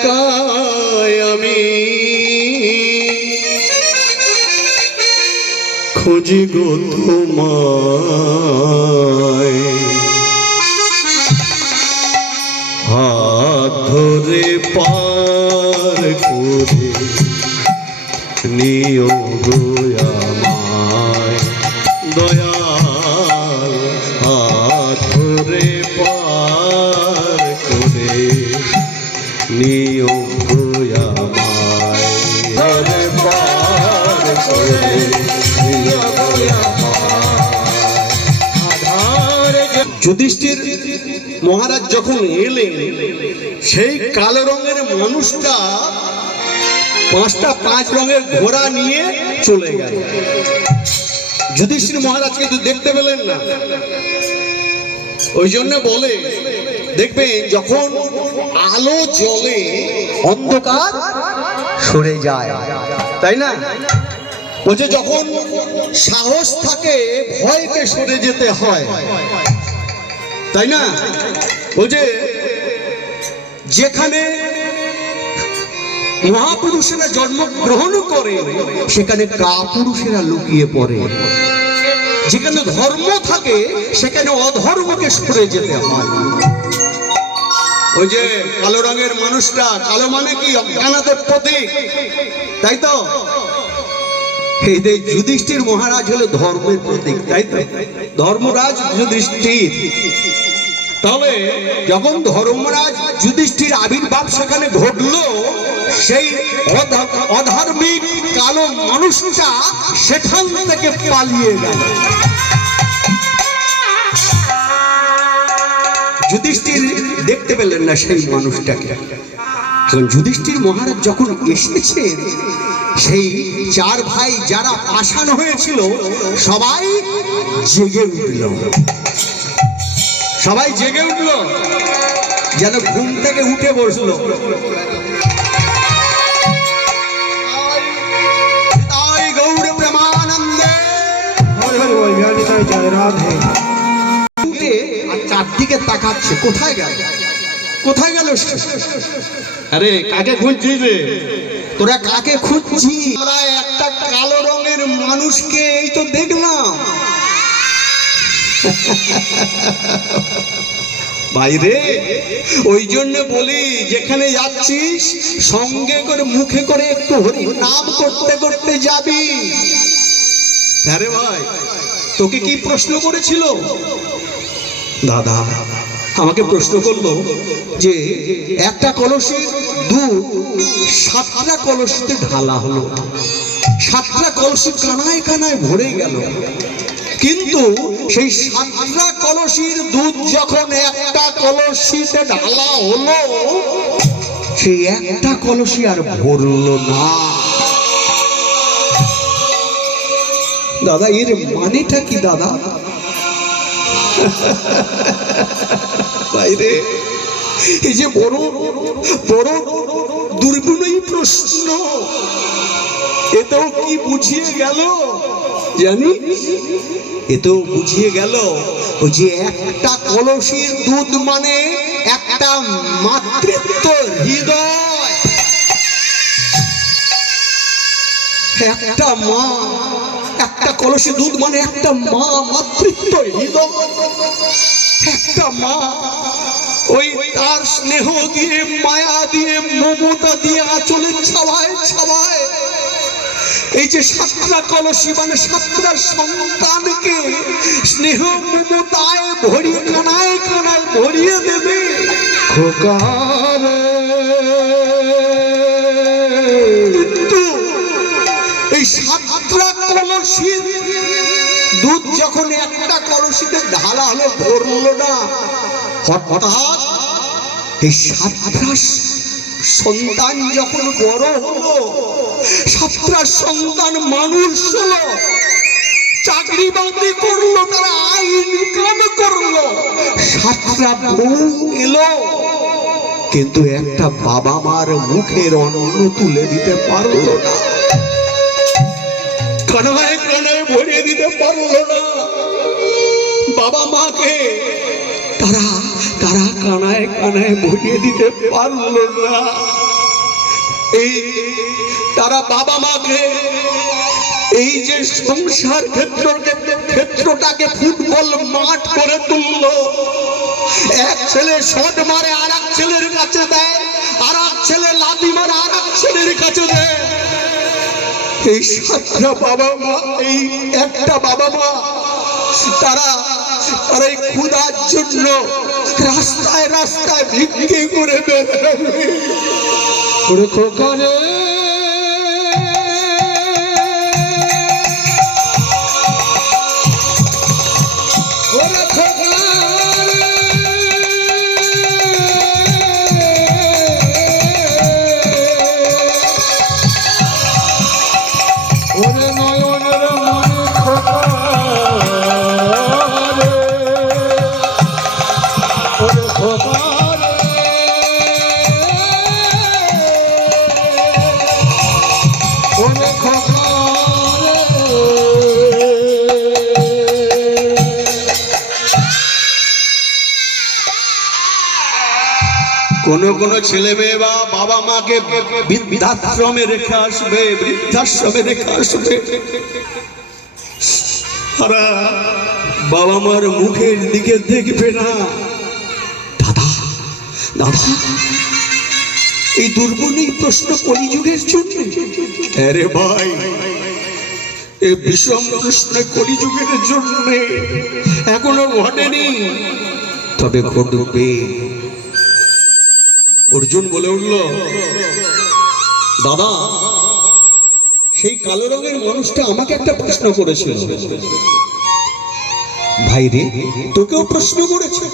একাই আমি খুঁজি গো তোমায়, হাত ধরে পার করে নিও গো আমায় দয়াল, হাত ধরে পার করে নিও গো আমায়, ধরে পার করে নিও গো আমায়। যুধিষ্ঠির মহারাজ যখন এলেন, সেই কালো রঙের মানুষটা পাঁচ রঙের ঘোড়া নিয়ে চলে গেল। যুধিষ্ঠির মহারাজ কিন্তু দেখতে পেলেন না। ওই জন্য বলে, দেখবে যখন আলো জ্বলে অন্ধকার সরে যায়, তাই না? বলছে যখন সাহস থাকে ভয়কে সরে যেতে হয়, তাই না? বলছে যেখানে মহাপুরুষেরা জন্মগ্রহণ করে সেখানে কাপুরুষেরা লুকিয়ে পড়ে, যেখানে ধর্ম থাকে সেখানে অধর্মকে সরে যেতে হয়। ওই যে কালো রঙের মানুষটা, কালো মানে কি? অজ্ঞানতার প্রতীক, তাই তো? এই যুধিষ্ঠির মহারাজ হলো ধর্মের প্রতীক, তাই তো? ধর্মরাজ যুধিষ্ঠির। তবে যখন ধর্মরাজ যুধিষ্ঠির আবির্ভাব সেখানে ঘটলো, সেই অধার্মিক কালো মানুষটা সেখান থেকে পালিয়ে গেল। যুধিষ্ঠির দেখতে পেলেন না সেই মানুষটাকে। যুধিষ্ঠির মহারাজ যখন এসেছেন, সেই চার ভাই যারা পাষাণ হয়েছিল সবাই জেগে উঠল। সবাই জেগে উঠলো, যেন ঘুম থেকে উঠে বসলো। গৌর প্রেমানন্দে আর চারদিকে তাকাচ্ছে, কোথায় গেল, কোথায় গেল? আরে কাকে খুঁজছিস রে? তোরা কাকে খুঁজছিস? আমরা একটা কালো রঙের মানুষকে এই তো দেখলাম। বাইরে ওই জন্য বলি, যেখানে যাচ্ছিস সঙ্গে করে মুখে করে একটু হরি নাম করতে করতে যাবি। আরে ভাই, তোকে কি প্রশ্ন করেছিল? দাদা আমাকে প্রশ্ন করলো যে একটা কলসির দুধ 7টা কলসিতে ঢালা হলো, 7টা কলসি কানায় কানায় ভরে গেল, কিন্তু সেই 7টা কলসির দুধ যখন একটা কলসিতে ঢালা হলো, সেই একটা কলসি আর ভরলো না। দাদা এর মানেটা কি দাদা? বাইরে এই যে বড় বড় দুর্গুণই প্রশ্ন, এতেও কি বুঝিয়ে গেল জানি? এতেও বুঝিয়ে গেল যে একটা কলসির দুধ মানে একটা মাতৃত্ব হৃদয়, একটা মা। একটা কলসি দুধ মানে একটা মা, মাতৃত্ব হৃদয়, একটা মা। ওই তার স্নেহ দিয়ে, মায়া দিয়ে, মমতা দিয়ে আঁচলের ছাওয়ায় ছাওয়ায় এই যে 7টা কলসি মানে 7টা সন্তানকে স্নেহ মমতায় ভরিয়ে কানায় কানায় ভরিয়ে দেবে। খোকার কিন্তু এই 7টা কলসির দুধ যখন একটা কলসিতে ঢালা হলো, ভরলো না। হঠাৎ এই 7টা সন্তান যখন বড় হলো, 7টা সন্তান মানুষ হলো, চাকরি বাকরি করলো, তারা আয় ইনকাম করলো, 7টা বউ এলো, কিন্তু একটা বাবা মার মুখের অন্ন তুলে দিতে পারলো না, কানায় কানায় ভরিয়ে দিতে পারলো না। বাবা মাকে তারা তারা কানায় কানায় ভরিয়ে দিতে পারলো না। এই তারা বাবা মাকে এই যে সংসার ক্ষেত্রটাকে ফুটবল মাঠ করে তুললো। এক ছেলে শট মারে আর এক ছেলের কাছে দেয়, আর এক ছেলে লাথি মারে আর এক ছেলের কাছে দেয়। এই সাতটা বাবা মা, এই একটা বাবা মা, তারা এই ক্ষুধার জন্য রাস্তায় রাস্তায় ভিক্ষে করে বেড়াবে। কোন কোন ছেলে মেয়ে বা বাবা মাকে বৃদ্ধাশ্রমে রেখে আসবে, বৃদ্ধাশ্রমে রেখে আসবে। তারা বাবা মার মুখের দিকে দেখবে না। দাদা দাদা, এই দুর্বনী প্রশ্ন কলিযুগের জন্য। আরে ভাই, এই বিষম প্রশ্ন কলিযুগের জন্য এখনো ঘটেনি, তবে ঘটবে। অর্জুন বলে উঠল, দাদা সেই কালো রঙের মানুষটা আমাকে একটা প্রশ্ন করেছিল। ভাই রে, তোকেও প্রশ্ন করেছে?